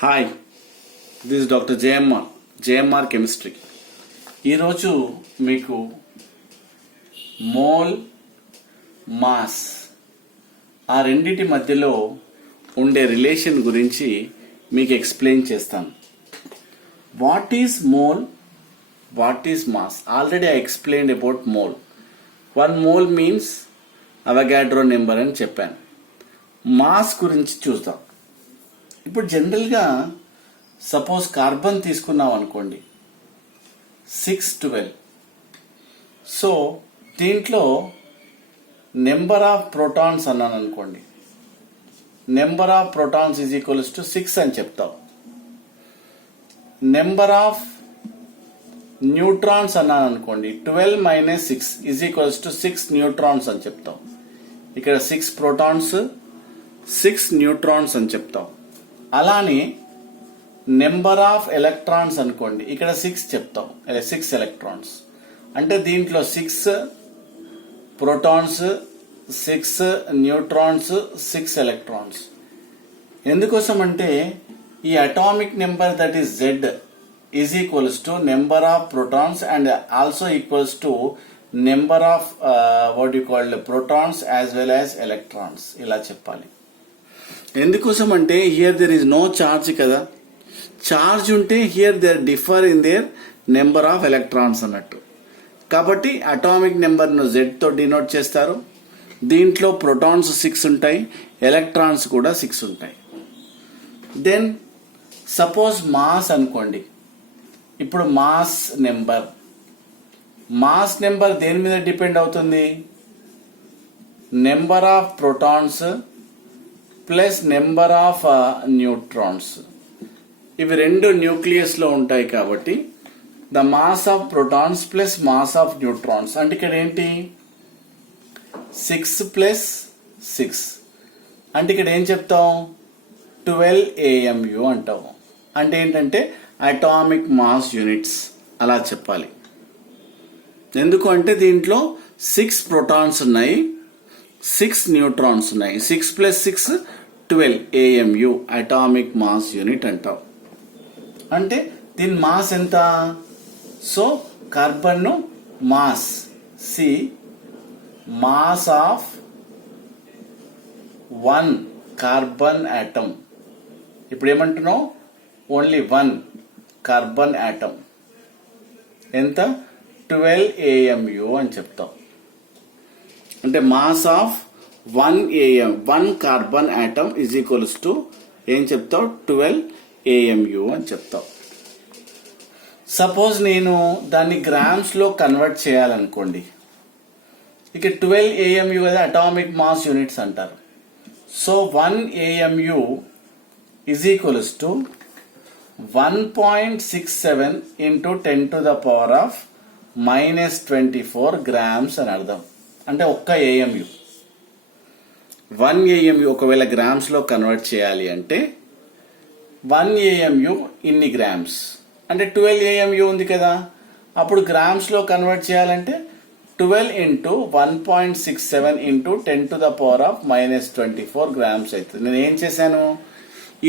Hi, this doctor JMR chemistry. ఈరోజు మీకు mole, mass ఆ రెండిటి మధ్యలో ఉండే రిలేషన్ గురించి మీకు ఎక్స్ప్లెయిన్ చేస్తాను. What is mole, what is mass? Already I explained about mole. 1 mole means Avogadro number అని చెప్పాను. మాస్ గురించి చూద్దాం. ఇప్పుడు జనరల్గా సపోజ్ కార్బన్ తీసుకున్నాం అనుకోండి, 612. సో దీంట్లో నెంబర్ ఆఫ్ ప్రోటాన్స్ అన్నాను అనుకోండి, number of protons is equals to 6 అని చెప్తాం. నెంబర్ ఆఫ్ న్యూట్రాన్స్ అన్నాను అనుకోండి, 12 - 6 ఈజ్ ఈక్వల్స్ టు 6 న్యూట్రాన్స్ అని చెప్తాం. ఇక్కడ 6 ప్రోటాన్స్, 6 న్యూట్రాన్స్ అని చెప్తాం. అలానే నెంబర్ ఆఫ్ ఎలక్ట్రాన్స్ అనుకోండి, ఇక్కడ 6 చెప్తాం, 6 ఎలక్ట్రాన్స్. అంటే దీంట్లో 6 ప్రోటాన్స్, 6 న్యూట్రాన్స్, 6 ఎలక్ట్రాన్స్. ఎందుకోసం అంటే ఈ atomic number that is Z is equals to number of protons and also equals to number of what you called protons as well as electrons. ఇలా చెప్పాలి. ఎందుకోసం అంటే here there is no charge కదా. Charge ఉంటే here there differ in their number of electrons అన్నట్టు. కాబట్టి atomic నెంబర్ను Z తో డినోట్ చేస్తారు. దీంట్లో ప్రోటాన్స్ 6 ఉంటాయి, ఎలక్ట్రాన్స్ కూడా 6 ఉంటాయి. దెన్ సపోజ్ మాస్ అనుకోండి. ఇప్పుడు మాస్ నెంబర్ దేని మీద డిపెండ్ అవుతుంది? Number of protons plus number of neutrons. ఇవి రెండు న్యూక్లియస్ లో ఉంటాయి కాబట్టి the mass of protons plus mass of neutrons అంటే ఇక్కడ ఏంటి 6 + 6 అంటే ఇక్కడ ఏం చెప్తాం 12 AMU అంటాం. అంటే ఏంటంటే అటామిక్ మాస్ యూనిట్స్ అలా చెప్పాలి. ఎందుకు అంటే దీంట్లో 6 ప్రోటాన్స్ ఉన్నాయి, 6 న్యూట్రాన్స్ ఉన్నాయి. 6 + 6 12 AMU అటామిక్ మాస్ యూనిట్ అంటాం. అంటే దీని మాస్ ఎంత? So carbon mass C mass of 1 carbon atom. ఇప్పుడు ఏమంటున్నావు? ఓన్లీ 1 కార్బన్ ఆటమ్ ఎంత? 12 AMU అని చెప్తాం. అంటే mass of 1 carbon atom is equals to ఏం చెప్తావు? 12 AMU అని చెప్తావు. సపోజ్ నేను దాన్ని గ్రామ్స్ లో కన్వర్ట్ చేయాలనుకోండి. ఇక 12 AMU కదా అటామిక్ మాస్ యూనిట్స్ అంటారు. So 1 AMU is equals to 1.67 × 10⁻⁻² grams అని అర్థం. అంటే ఒక్క AMU 1 AMU ఒకవేళ గ్రామ్స్ లో కన్వర్ట్ చేయాలి అంటే 1 AMU ఇన్ని గ్రామ్స్ అంటే 12 AMU ఉంది కదా. అప్పుడు గ్రామ్స్ లో కన్వర్ట్ చేయాలంటే 12 × 1.67 × 10⁻⁻² గ్రామ్స్ అవుతుంది. నేను ఏం చేశాను?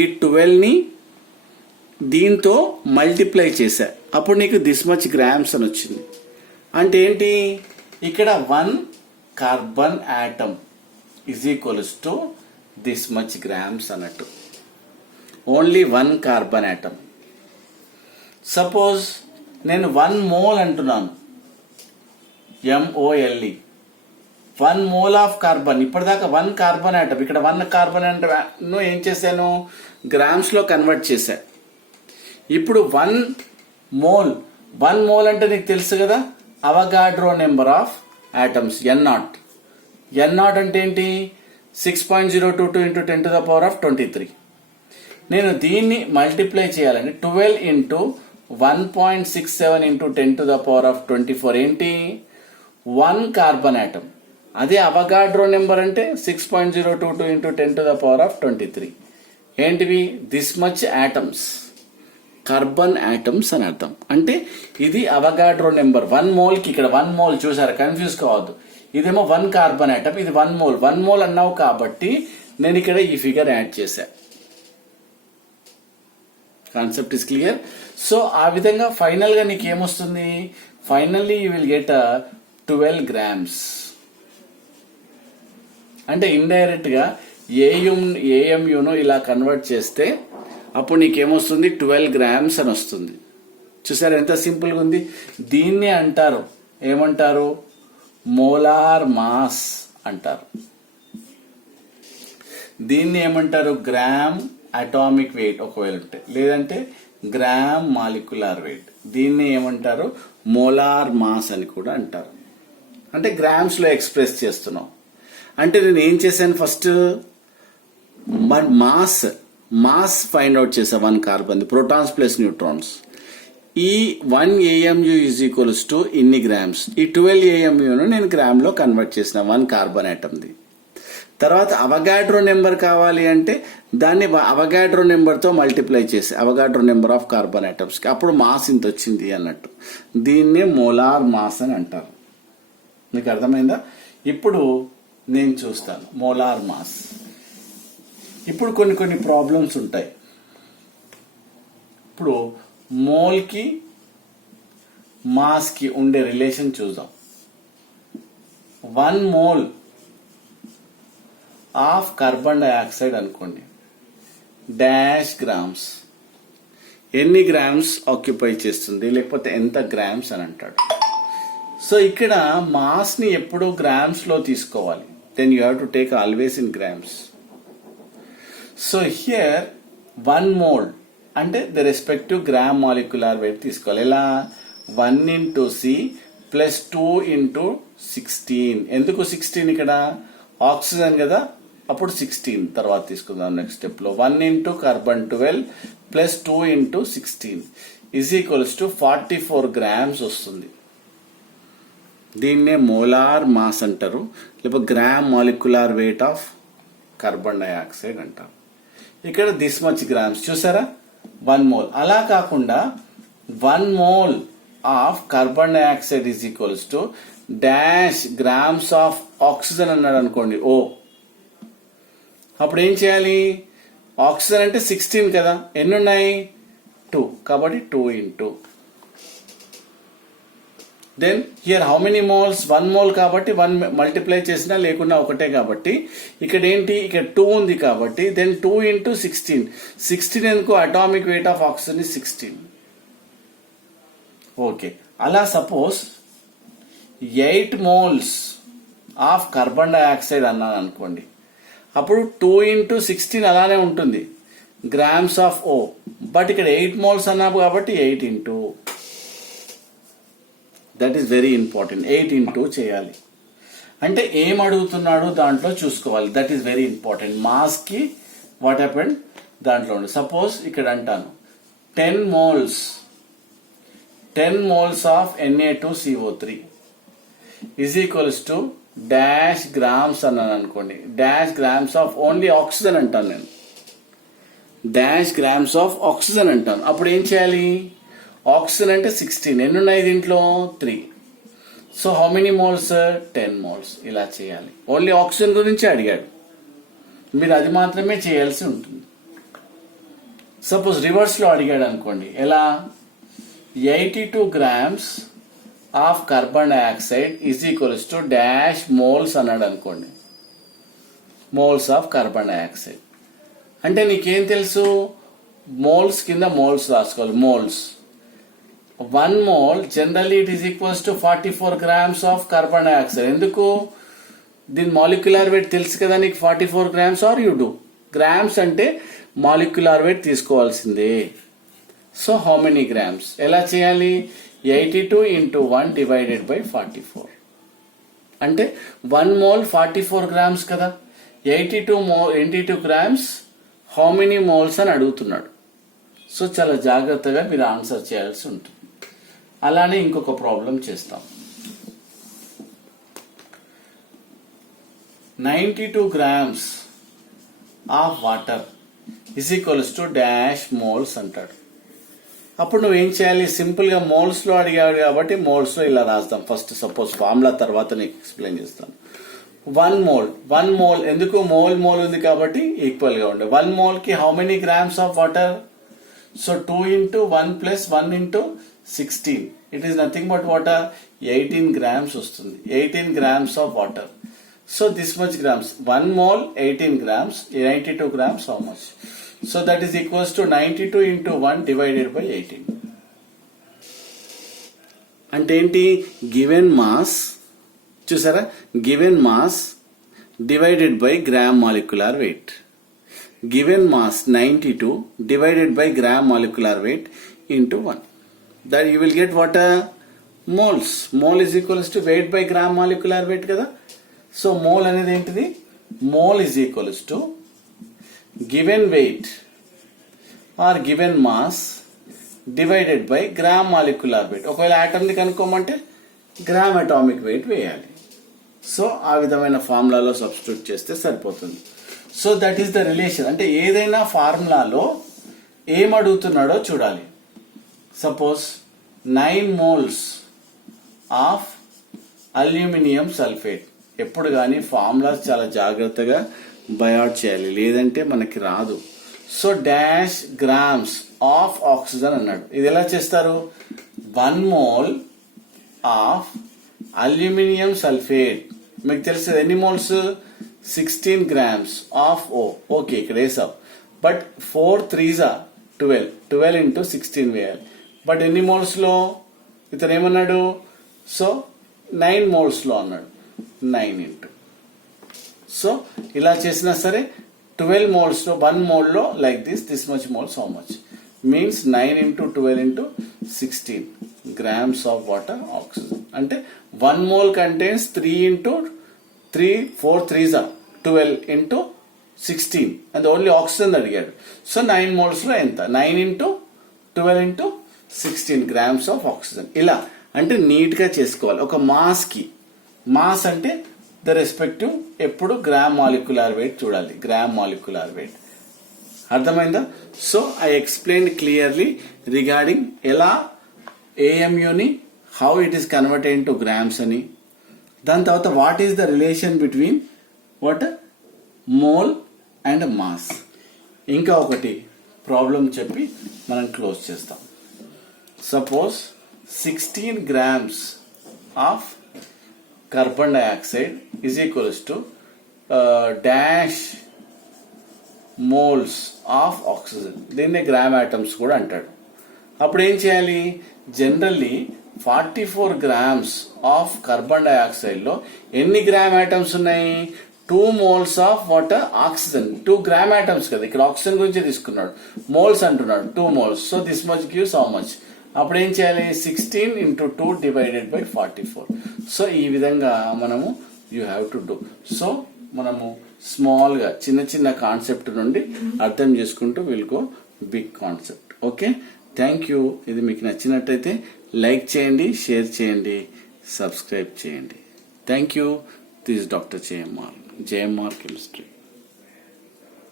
ఈ 12 ని దీంతో మల్టిప్లై చేశా. అప్పుడు నీకు దిస్ మచ్ గ్రామ్స్ అని వచ్చింది. అంటే ఏంటి? ఇక్కడ 1 carbon atom is equals to this much grams అన్నట్టు. Only 1 carbon atom. సపోజ్ నేను 1 మోల్ అంటున్నాను, MOLE 1 మోల్ ఆఫ్ కార్బన్. ఇప్పటిదాకా 1 కార్బన్ ఆటమ్, ఇక్కడ 1 కార్బన్ ఆటమ్ ఏం చేశాను? గ్రామ్స్ లో కన్వర్ట్ చేశా. ఇప్పుడు 1 మోల్ అంటే నీకు తెలుసు కదా Avogadro number of atoms N0 అంటే ఏంటి? 6.022 × 10⁻23. నేను దీన్ని మల్టిప్లై చేయాలండి. 12 × 1.67 × 10⁻24 ఏంటి? 1 కార్బన్ ఆటమ్. అదే అవగాడ్రో నెంబర్ అంటే 6.022 × 10⁻23. ఏంటివి? This much atoms, carbon atoms అని అర్థం. అంటే ఇది అవగాడ్రో నెంబర్. 1 మోల్ కి ఇక్కడ 1 మోల్ చూసారా, కన్ఫ్యూజ్ కావద్దు. ఇదేమో 1 కార్బన్ ఆటమ్, ఇది 1 మోల్ అన్నావు కాబట్టి నేను ఇక్కడ ఈ ఫిగర్ యాడ్ చేశా. Concept is clear. సో ఆ విధంగా ఫైనల్ గా నీకు ఏమొస్తుంది, finally you will get 12 grams. అంటే ఇండైరెక్ట్ గా ఏఎంయును ఇలా కన్వర్ట్ చేస్తే అప్పుడు నీకేమొస్తుంది 12 గ్రామ్స్ అని వస్తుంది. చూసారు ఎంత సింపుల్ గా ఉంది. దీన్నే అంటారు, ఏమంటారు, మోలార్ మాస్ అంటారు. దీన్ని ఏమంటారు, గ్రామ్ అటామిక్ వెయిట్ ఒకవేళ ఉంటే, లేదంటే గ్రామ్ మాలిక్యులర్ వెయిట్. దీన్ని ఏమంటారు, మోలార్ మాస్ అని కూడా అంటారు. అంటే గ్రామ్స్ లో ఎక్స్ప్రెస్ చేస్తున్నాం. అంటే నేను ఏం చేశాను, ఫస్ట్ మాస్ ఫైండ్ అవుట్ చేసా. 1 కార్బన్, ప్రోటాన్స్ ప్లస్ న్యూట్రాన్స్. ఈ 1 AMU ఈజ్ ఈక్వల్స్ టు ఇన్ని గ్రామ్స్. ఈ 12 AMUను నేను గ్రామ్ లో కన్వర్ట్ చేసిన 1 కార్బన్ ఆటమ్ది. తర్వాత అవగాడ్రో నెంబర్ కావాలి అంటే దాన్ని అవగాడ్రో నెంబర్తో మల్టిప్లై చేసి, Avogadro number of carbon atoms, అప్పుడు మాస్ ఇంత వచ్చింది అన్నట్టు. దీన్నే మోలార్ మాస్ అని అంటారు. మీకు అర్థమైందా? ఇప్పుడు నేను చూస్తాను మోలార్ మాస్. ఇప్పుడు కొన్ని ప్రాబ్లమ్స్ ఉంటాయి. ఇప్పుడు మోల్ కి మాస్ కి ఉండే రిలేషన్ చూద్దాం. 1 మోల్ ఆఫ్ కార్బన్ డైఆక్సైడ్ అనుకోండి, డాష్ గ్రామ్స్. ఎన్ని గ్రామ్స్ ఆక్యుపై చేస్తుంది, లేకపోతే ఎంత గ్రామ్స్ అని అంటాడు. సో ఇక్కడ మాస్ ని ఎప్పుడు గ్రామ్స్ లో తీసుకోవాలి. Then you have to take always in grams. So here 1 mole అంటే the respective gram molecular weight తీసుకోవాలి. ఎలా, 1 into C ప్లస్ 2 into 16. ఎందుకు 16? ఇక్కడ ఆక్సిజన్ కదా, అప్పుడు 16 తర్వాత తీసుకుందాం నెక్స్ట్ స్టెప్ లో. 1 into carbon 12 plus 2 into 16 is equals to 44 grams వస్తుంది. దీన్నే మోలార్ మాస్ అంటారు, లేకపోతే gram molecular weight of carbon dioxide అంటారు. ఇక్కడ దిస్ మచ్ గ్రామ్స్ చూసారా, 1 మోల్. అలా కాకుండా 1 mole of carbon dioxide is equals to dash grams of oxygen అన్నాడు అనుకోండి, ఓ. అప్పుడు ఏం చేయాలి, ఆక్సిజన్ అంటే 16 కదా, ఎన్ని ఉన్నాయి, 2, కాబట్టి 2 into. Then here how many moles, 1 mole కాబట్టి 1 మల్టిప్లై చేసినా లేకుండా ఒకటే కాబట్టి ఇక్కడ ఏంటి, ఇక్కడ 2 ఉంది కాబట్టి దెన్ 2 into 16. 16 ఎందుకు, atomic weight of oxygen is 16. Okay, అలా suppose 8 moles of carbon dioxide అన్నాను అనుకోండి, అప్పుడు 2 into 16 అలానే ఉంటుంది, గ్రామ్స్ ఆఫ్ ఓ. బట్ ఇక్కడ 8 మోల్స్ అన్నాము కాబట్టి 8 into. That is very important. 8 into చేయాలి. అంటే ఏం అడుగుతున్నాడు దాంట్లో చూసుకోవాలి. That is very important. Mass కి వాట్ హ్యాపెండ్ దాంట్లో ఉంది. సపోజ్ ఇక్కడ అంటాను 10 moles of Na2CO3 is equals to dash grams అన్నాను అనుకోండి, dash grams of only oxygen అంటాను నేను, డాష్ గ్రామ్స్ ఆఫ్ ఆక్సిజన్ అంటాను. అప్పుడు ఏం చేయాలి, ఆక్సిజన్ అంటే 16, ఎన్ని ఉన్నాయి దీంట్లో, 3. So how many moles, 10 moles. ఇలా చేయాలి. ఓన్లీ ఆక్సిజన్ గురించి అడిగాడు, మీరు అది మాత్రమే చేయాల్సి ఉంటుంది. సపోజ్ రివర్స్ లో అడిగాడు అనుకోండి, ఎలా, 82 grams of carbon dioxide is equals to dash moles అన్నాడు అనుకోండి, మోల్స్ ఆఫ్ కార్బన్ డైఆక్సైడ్. అంటే నీకేం తెలుసు, మోల్స్ కింద మోల్స్ రాసుకోవాలి. Moles 1 mole generally it is equals to 44 grams of carbon dioxide. ఎందుకు, దీని మాలిక్యులర్ వెయిట్ తెలుసు కదా నీకు, 44 grams are you do. Grams అంటే మాలిక్యులర్ వెయిట్ తీసుకోవాల్సిందే. సో హౌ మెనీ గ్రామ్స్, ఎలా చేయాలి, 82 into 1 divided by 44. అంటే 1 mole 44 grams కదా, 82 grams హౌ మెనీ మోల్స్ అని అడుగుతున్నాడు. సో చాలా జాగ్రత్తగా మీరు ఆన్సర్ చేయాల్సి ఉంటుంది. అలానే ఇంకొక ప్రాబ్లం చేస్తాం. 92 grams of water is equals to dash moles అంటాడు. అప్పుడు నువ్వేం చేయాలి, సింపుల్ గా మోల్స్ లో అడిగాడు కాబట్టి మోల్స్ లో ఇలా రాద్దాం ఫస్ట్. సపోజ్ ఫార్ములా తర్వాత నీకు ఎక్స్ప్లెయిన్ చేస్తాను. 1 మోల్ ఎందుకు, మోల్ ఉంది కాబట్టి ఈక్వల్ గా ఉండే. 1 మోల్ కి how many grams of water, So 2 into 1 plus 1 into 16. It is nothing but water. 18 grams వస్తుంది. 18 grams of water. So this much grams. 1 mole 18 grams. 92 grams how much? So that is equals to 92 into 1 divided by 18. అంటే ఏంటి? Given mass చూసారా, given mass divided by gram molecular weight. Given mass 92 divided by gram molecular weight into 1. That you will get what? Moles. Mole is equals to weight by gram molecular weight కదా. So mole అనేది ఏంటిది? Mole is equals to given weight or given mass divided by gram molecular weight. ఒకవేళ ఆటమ్ని కనుక్కోమంటే gram atomic weight వేయాలి. సో ఆ విధమైన ఫార్ములాలో సబ్స్టిట్యూట్ చేస్తే సరిపోతుంది. So that is the relation. అంటే ఏదైనా ఫార్ములాలో ఏం అడుగుతున్నాడో చూడాలి. Suppose 9 moles of aluminium sulphate. ఎప్పుడు కానీ ఫార్ములాస్ చాలా జాగ్రత్తగా బయాట్ చేయాలి, లేదంటే మనకి రాదు. So dash grams of oxygen అన్నాడు. ఇది ఎలా చేస్తారు? 1 mole ఆఫ్ అల్యూమినియం సల్ఫేట్. మీకు తెలుసు ఎన్ని moles? 16 grams of O. Okay, ఇక్కడ వేసావు. But 4 3s 12. 12 into 16 వేయాలి. బట్ ఎన్ని మోల్స్ లో? ఇతను ఏమన్నాడు? సో 9 moles లో అన్నాడు. 9 into. సో ఇలా చేసినా సరే 12 moles లో 1 mole లో like this much moles how much? Means 9 into 12 into 16 grams of water oxygen. అంటే 1 mole contains 3 into 3 4 3s 12 into 16 and only oxygen అడిగాడు. సో 9 moles లో ఎంత? 9 into 12 into 16 grams of oxygen. ఇలా అంటే నీట్ గా చేసుకోవాలి. ఒక మాస్ కి, మాస్ అంటే ద రెస్పెక్టివ్ ఎప్పుడు గ్రామ్ మాలిక్యులర్ వెయిట్ చూడాలి. గ్రామ్ మాలిక్యులర్ వెయిట్ అర్థమైందా? So I explain clearly regarding ఎలా ఏఎంయుని how it is converted into grams అని. దాని తర్వాత what is the relation between what mole and mass. ఇంకా ఒకటి ప్రాబ్లం చెప్పి మనం క్లోజ్ చేస్తాం. Suppose 16 grams of carbon dioxide is equals to dash moles of oxygen. దీన్నే గ్రామ్ ఆటమ్స్ కూడా అంటాడు. అప్పుడు ఏం చేయాలి? Generally 44 grams of carbon dioxide లో ఎన్ని గ్రామ్ ఆటమ్స్ ఉన్నాయి? 2 moles of water oxygen. 2 gram atoms కదా, ఇక్కడ ఆక్సిజన్ గురించి తీసుకున్నాడు. మోల్స్ అంటున్నాడు. 2 moles. So this much gives how much? అప్పుడు ఏం చేయాలి? 16 into 2 డివైడెడ్ బై 44. సో ఈ విధంగా మనము you have to do. So మనము స్మాల్ గా చిన్న చిన్న కాన్సెప్ట్ నుండి అర్థం చేసుకుంటూ will go big concept. Okay, thank you. ఇది మీకు నచ్చినట్టయితే లైక్ చేయండి, షేర్ చేయండి, సబ్స్క్రైబ్ చేయండి. Thank you. This doctor JMR chemistry.